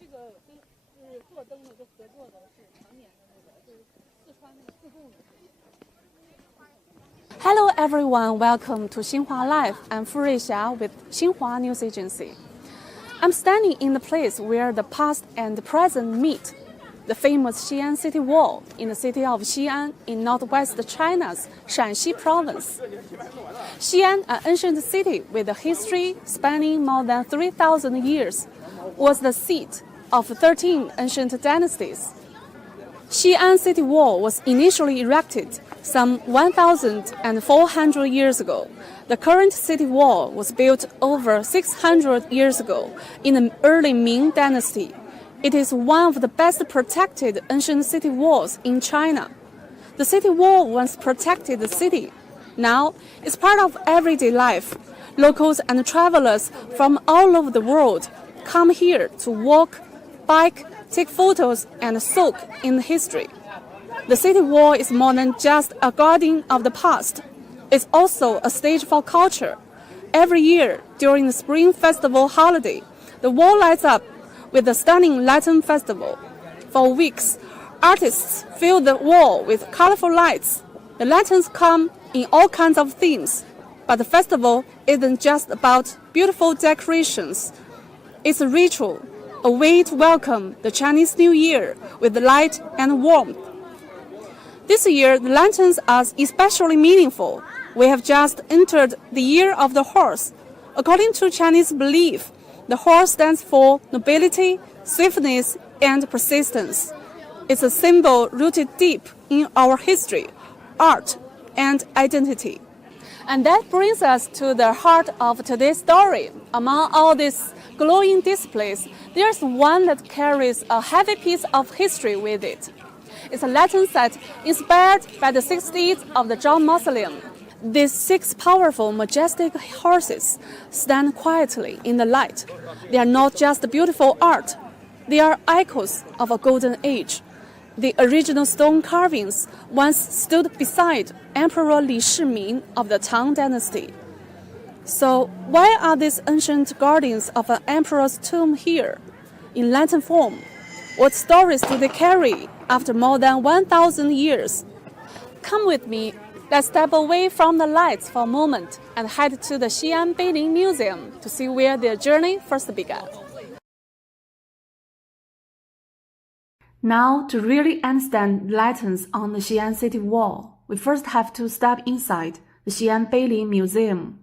这个是做灯的，就合作的是常年的那个，就是四川那个自贡的。Hello everyone, welcome to Xinhua Live. I'm Ruixia with Xinhua News Agency. I'm standing in the place where the past and the present meet, the famous Xi'an city wall in the city of Xi'an in northwest China's Shanxi province. Xi'an, an ancient city with a history spanning more than 3,000 years, was the seat of 13 ancient dynasties. Xi'an city wall was initially erected some 1,400 years ago. The current city wall was built over 600 years ago in the early Ming dynasty. It is one of the best protected ancient city walls in China. The city wall once protected the city. Now, it's part of everyday life. Locals and travelers from all over the world come here to walk, bike, take photos, and soak in history. The city wall is more than just a guardian of the past. It's also a stage for culture. Every year, during the Spring Festival holiday, the wall lights up with a stunning lantern festival. For weeks, artists fill the wall with colorful lights. The lanterns come in all kinds of themes, but the festival isn't just about beautiful decorations. It's a ritual, a way to welcome the Chinese New Year with light and warmth. This year, the lanterns are especially meaningful. We have just entered the year of the horse. According to Chinese belief, the horse stands for nobility, swiftness, and persistence. It's a symbol rooted deep in our history, art, and identity. And that brings us to the heart of today's story. Among all these glowing displays, there's one that carries a heavy piece of history with it. It's a lantern set inspired by the 6 steeds of the Zhao Mausoleum. These 6 powerful, majestic horses stand quietly in the light. They are not just beautiful art. They are echoes of a golden age. The original stone carvings once stood beside Emperor Li Shiming of the Tang Dynasty. So why are these ancient guardians of an emperor's tomb here, in lantern form? What stories do they carry after more than 1,000 years? Come with me. Let's step away from the lights for a moment and head to the Xi'an Beilin Museum to see where their journey first began. Now, to really understand lanterns on the Xi'an city wall, we first have to step inside the Xi'an Beilin Museum.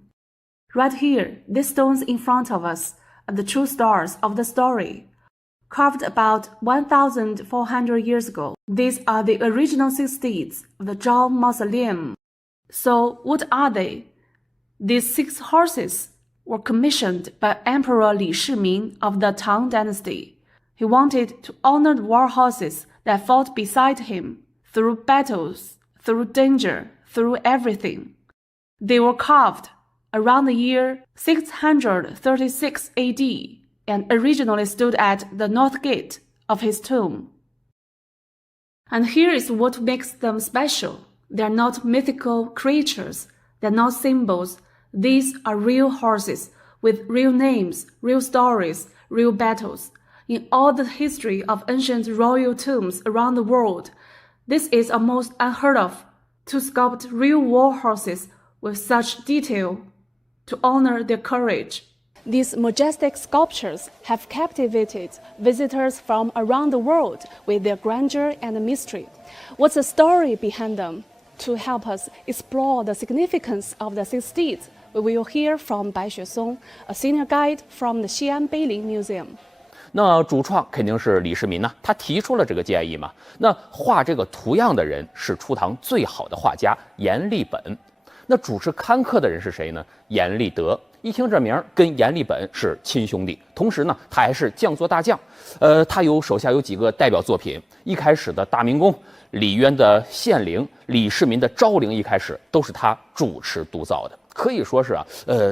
Right here, these stones in front of us are the true stars of the story. Carved about 1,400 years ago, these are the original 6 steeds of the Zhao Mausoleum. So what are they? These 6 horses were commissioned by Emperor Li Shiming of the Tang Dynasty. He wanted to honor the war horses that fought beside him through battles, through danger, through everything. They were carved around the year 636 AD and originally stood at the north gate of his tomb. And here is what makes them special. They are not mythical creatures. They are not symbols. These are real horses with real names, real stories, real battles. In all the history of ancient royal tombs around the world, this is almost unheard of, to sculpt real war horses with such detail to honor their courage. These majestic sculptures have captivated visitors from around the world with their grandeur and mystery. What's the story behind them? To help us explore the significance of the 6 steeds, we will hear from Bai Xuesong, a senior guide from the Xi'an Beilin Museum. 那主创肯定是李世民呢，他提出了这个建议嘛。那画这个图样的人是初唐最好的画家阎立本。那主持刊刻的人是谁呢？阎立德。一听这名，跟阎立本是亲兄弟。同时呢，他还是将作大将。他手下有几个代表作品，一开始的大明宫、李渊的献陵、李世民的昭陵，一开始都是他主持督造的，可以说是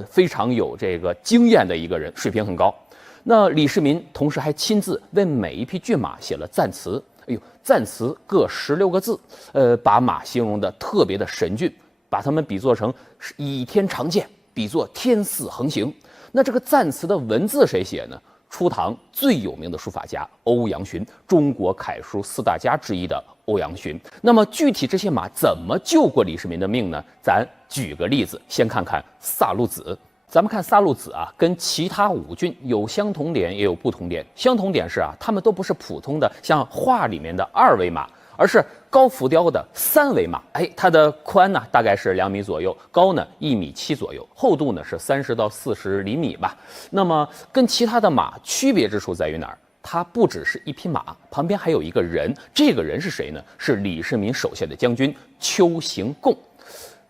非常有这个经验的一个人，水平很高。那李世民同时还亲自为每一匹骏马写了赞词，赞词各16个字，把马形容的特别的神俊，把他们比作成倚天长剑，比作天似横行。那这个赞词的文字谁写呢？初唐最有名的书法家欧阳询，中国楷书4大家之一的欧阳询。那么具体这些马怎么救过李世民的命呢？咱举个例子，先看看萨路子。咱们看萨路子啊，跟其他5骏有相同点，也有不同点。相同点是啊，它们都不是普通的像画里面的2维马，而是高浮雕的3维马。它的宽呢大概是2米左右，高呢1.7米左右，厚度呢是30到40厘米吧。那么跟其他的马区别之处在于哪儿？它不只是一匹马，旁边还有一个人。这个人是谁呢？是李世民手下的将军丘行贡。《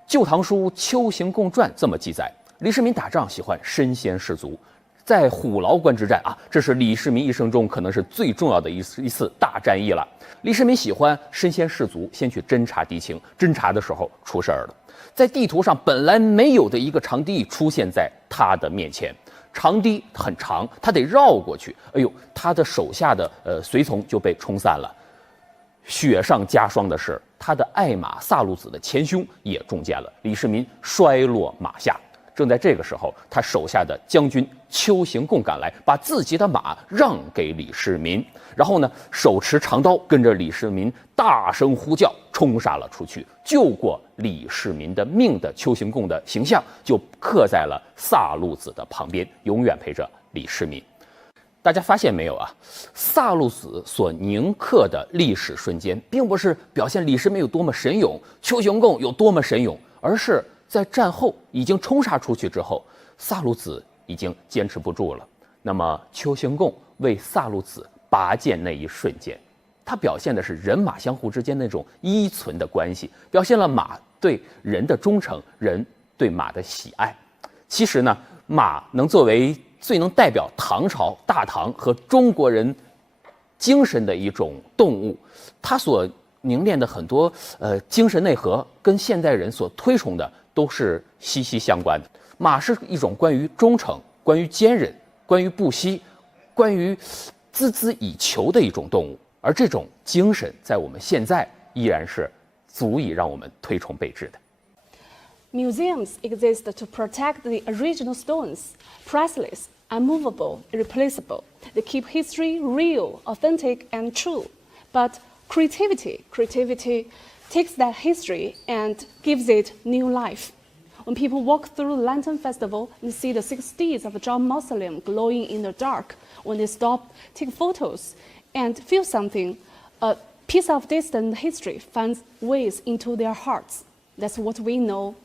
旧唐书·丘行贡传》这么记载。李世民打仗喜欢身先士卒，在虎牢关之战啊，这是李世民一生中可能是最重要的一次大战役了。李世民喜欢身先士卒，先去侦察敌情，侦察的时候出事儿了，在地图上本来没有的一个长堤出现在他的面前。长堤很长，他得绕过去。他的手下的随从就被冲散了。雪上加霜的是，他的爱马萨路子的前胸也中箭了，李世民摔落马下。正在这个时候，他手下的将军丘行贡赶来，把自己的马让给李世民，然后呢，手持长刀，跟着李世民大声呼叫，冲杀了出去。救过李世民的命的丘行贡的形象就刻在了萨路子的旁边，永远陪着李世民。大家发现没有啊？萨路子所凝刻的历史瞬间，并不是表现李世民有多么神勇，丘行贡有多么神勇，而是在战后已经冲杀出去之后，萨路子已经坚持不住了。那么丘行贡为萨路子拔剑那一瞬间，他表现的是人马相互之间那种依存的关系，表现了马对人的忠诚，人对马的喜爱。其实呢，马能作为最能代表唐朝、大唐和中国人精神的一种动物，它所凝练的很多精神内核，跟现代人所推崇的都是息息相关的。马是一种关于忠诚、关于坚韧、关于不息、关于孜孜以求的一种动物，而这种精神在我们现在依然是足以让我们推崇备至的。Museums exist to protect the original stones, priceless, unmovable, irreplaceable. They keep history real, authentic, and true. But creativity takes that history and gives it new life. When people walk through the Lantern Festival and see the 6 steeds of John Mausoleum glowing in the dark, when they stop, take photos, and feel something, a piece of distant history finds ways into their hearts. That's what we know.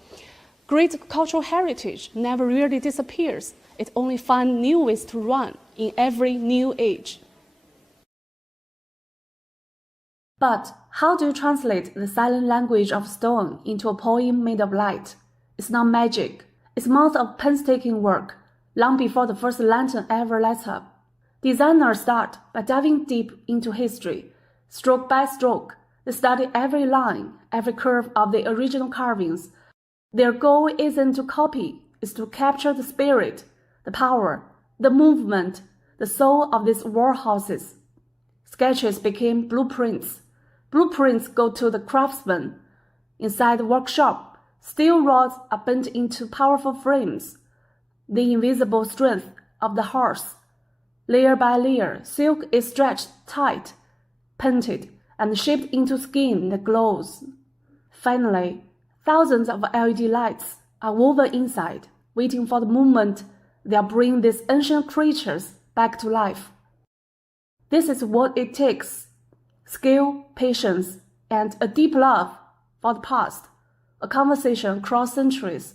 Great cultural heritage never really disappears. It only finds new ways to run in every new age. But how do you translate the silent language of stone into a poem made of light? It's not magic. It's months of painstaking work, long before the first lantern ever lights up. Designers start by diving deep into history. Stroke by stroke, they study every line, every curve of the original carvings. Their goal isn't to copy, it's to capture the spirit, the power, the movement, the soul of these war houses. Sketches became blueprints. Blueprints go to the craftsman. Inside the workshop, steel rods are bent into powerful frames. The invisible strength of the horse. Layer by layer, silk is stretched tight, painted, and shaped into skin that glows. Finally, thousands of LED lights are woven inside, waiting for the moment they'll bring these ancient creatures back to life. This is what it takes: skill, patience, and a deep love for the past, a conversation across centuries.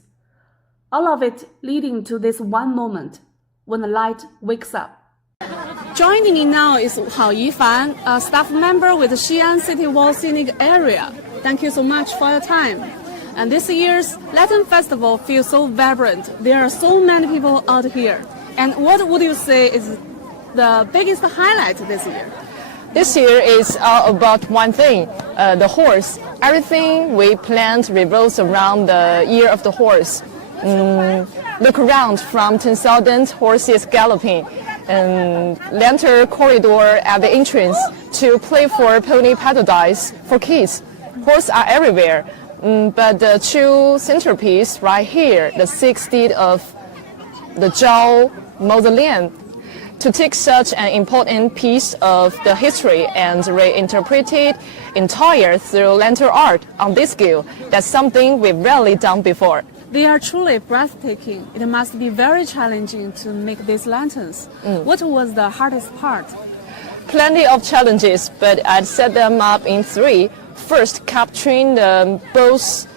All of it leading to this one moment, when the light wakes up. Joining me now is Hao Yifan, a staff member with the Xi'an City Wall Scenic Area. Thank you so much for your time. And this year's Lantern Festival feels so vibrant. There are so many people out here. And what would you say is the biggest highlight this year? This year is all about one thing, the horse. Everything we planned revolves around the year of the horse. Look around, from 10,000 horses galloping, and lantern corridor at the entrance to play for pony paradise for kids. Horses are everywhere, but the true centerpiece right here, the 6th steed of the Zhao Mausoleum. To take such an important piece of the history and reinterpret it entire through lantern art on this scale, that's something we've rarely done before. They are truly breathtaking. It must be very challenging to make these lanterns. What was the hardest part? Plenty of challenges, but I'd set them up in three. First, capturing both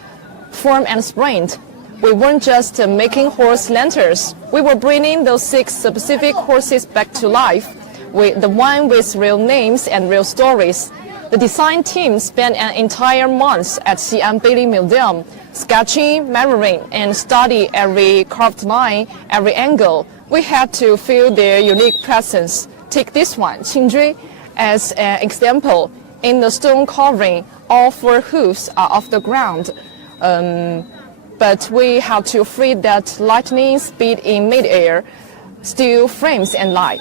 form and sprint. We weren't just making horse lanterns. We were bringing those 6 specific horses back to life, the one with real names and real stories. The design team spent an entire month at Xi'an Bailey Museum, sketching, measuring, and study every carved line, every angle. We had to feel their unique presence. Take this one, Qingjui, as an example. In the stone carving, all 4 hooves are off the ground. But we have to free that lightning speed in mid-air, steel frames and light.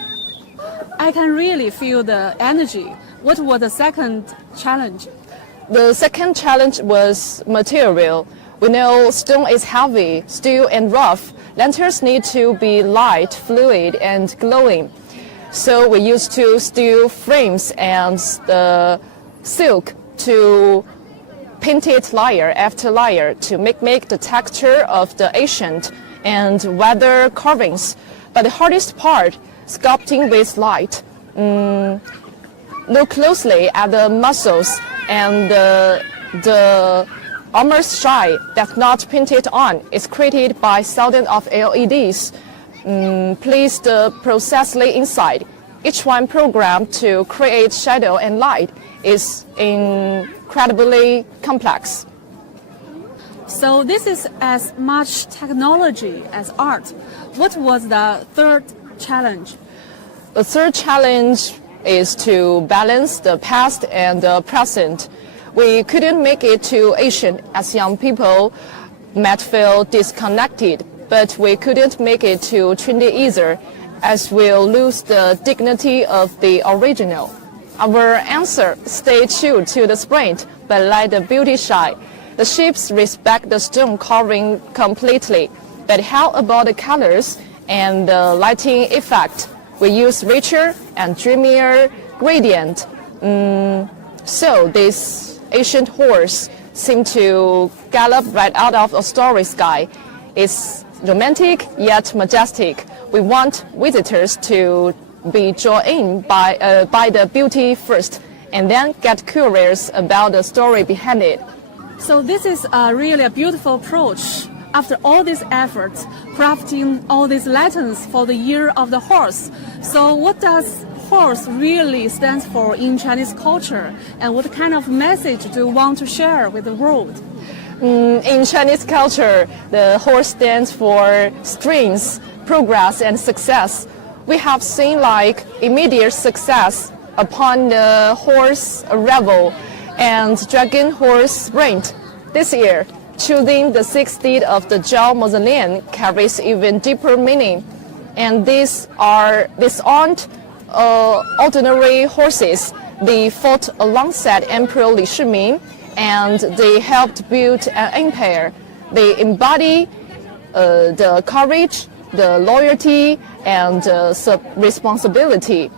I can really feel the energy. What was the second challenge? The second challenge was material. We know stone is heavy, steel and rough. Lanterns need to be light, fluid, and glowing. So we used 2 steel frames and the silk to paint it layer after layer to make the texture of the ancient and weather carvings. But the hardest part, sculpting with light. Look closely at the muscles and the armor shine that's not painted on is created by thousands of LEDs. Place the process lay inside. Each one programmed to create shadow and light is incredibly complex. So this is as much technology as art. What was the third challenge? The third challenge is to balance the past and the present. We couldn't make it too ancient as young people might feel disconnected, but we couldn't make it too trendy either, as we'll lose the dignity of the original. Our answer, stay true to the sprint, but let the beauty shine. The shapes respect the stone carving completely, but how about the colors and the lighting effect? We use richer and dreamier gradient. So this ancient horse seemed to gallop right out of a starry sky. It's romantic yet majestic. We want visitors to be drawn in by the beauty first, and then get curious about the story behind it. So this is really a beautiful approach. After all these efforts, crafting all these lanterns for the year of the horse. So what does horse really stand for in Chinese culture, and what kind of message do you want to share with the world? In Chinese culture, the horse stands for strength, progress, and success. We have seen like immediate success upon the horse arrival and dragon horse sprint. This year, choosing the 6th steed of the Zhao mausoleum carries even deeper meaning. And these aren't ordinary horses. They fought alongside Emperor Li Shiming, and they helped build an empire. They embody the courage, the loyalty, and responsibility.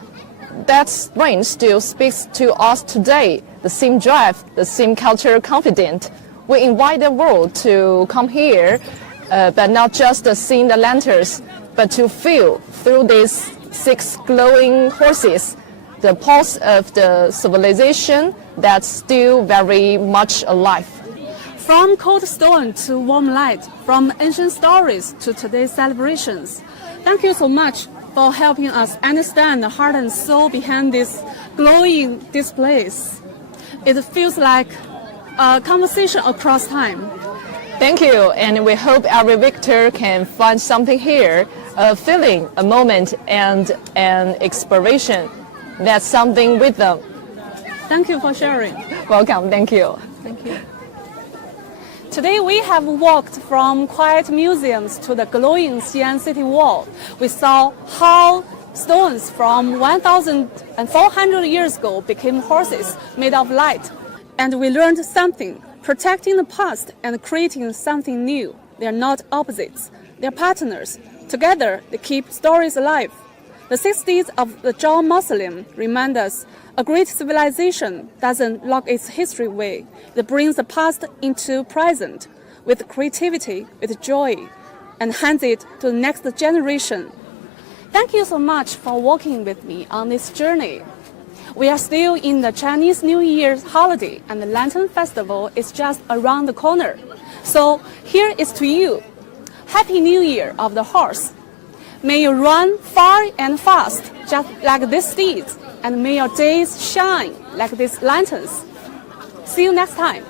That strength still speaks to us today. The same drive, the same cultural confidence. We invite the world to come here, but not just to see the lanterns, but to feel through these 6 glowing horses the pulse of the civilization that's still very much alive. From cold stone to warm light, from ancient stories to today's celebrations. Thank you so much for helping us understand the heart and soul behind these glowing displays. It feels like a conversation across time. Thank you, and we hope every victor can find something here, a feeling, a moment, and an inspiration. That's something with them. Thank you for sharing. Welcome, thank you. Thank you. Today we have walked from quiet museums to the glowing Xi'an city wall. We saw how stones from 1,400 years ago became horses made of light. And we learned something. Protecting the past and creating something new. They are not opposites. They are partners. Together, they keep stories alive. The 6 steeds of the Zhao Mausoleum remind us a great civilization doesn't lock its history away. It brings the past into present with creativity, with joy, and hands it to the next generation. Thank you so much for walking with me on this journey. We are still in the Chinese New Year's holiday, and the Lantern Festival is just around the corner. So here is to you. Happy New Year of the horse. May you run far and fast, just like these steeds, and may your days shine like these lanterns. See you next time.